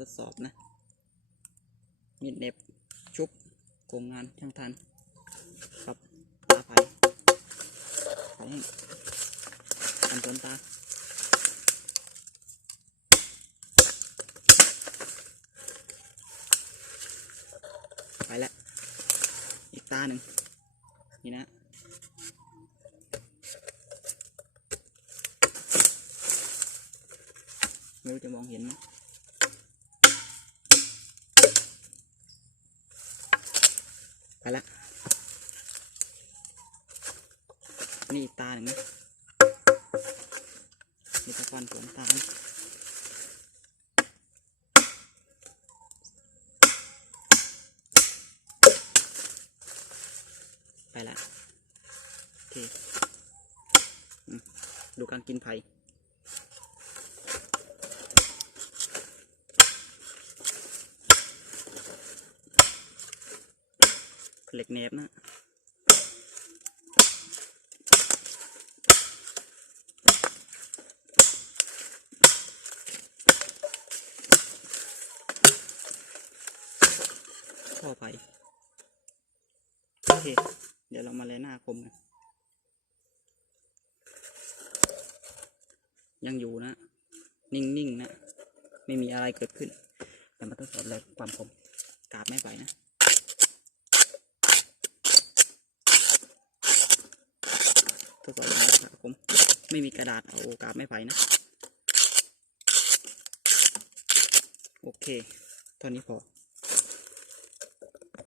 ทดสอบนะมีดเน็บชุบโกงงานช่างทันครับตาไผ่ไผ่อันต้นตาไปแล้ว อีกตาหนึ่งนี่นะไม่รู้จะมองเห็นไหม ไปแล้วนี่ตาหนึ่งนะนี่ตะกอนสวนตาไปละ โอเค ดูการกินไผ่ เหล็กแหนบนะท่อไผ่โอเค เดี๋ยวเรามาแลหน้าคมกันยังอยู่นะ นิ่งๆนะไม่มีอะไรเกิดขึ้น แต่มาทดสอบแรงความคมกราบไม่ไปนะ ทดสอบนะครับผมไม่มีกระดาษเอากาบไม่ไปนะ โอเค ตอนนี้พอ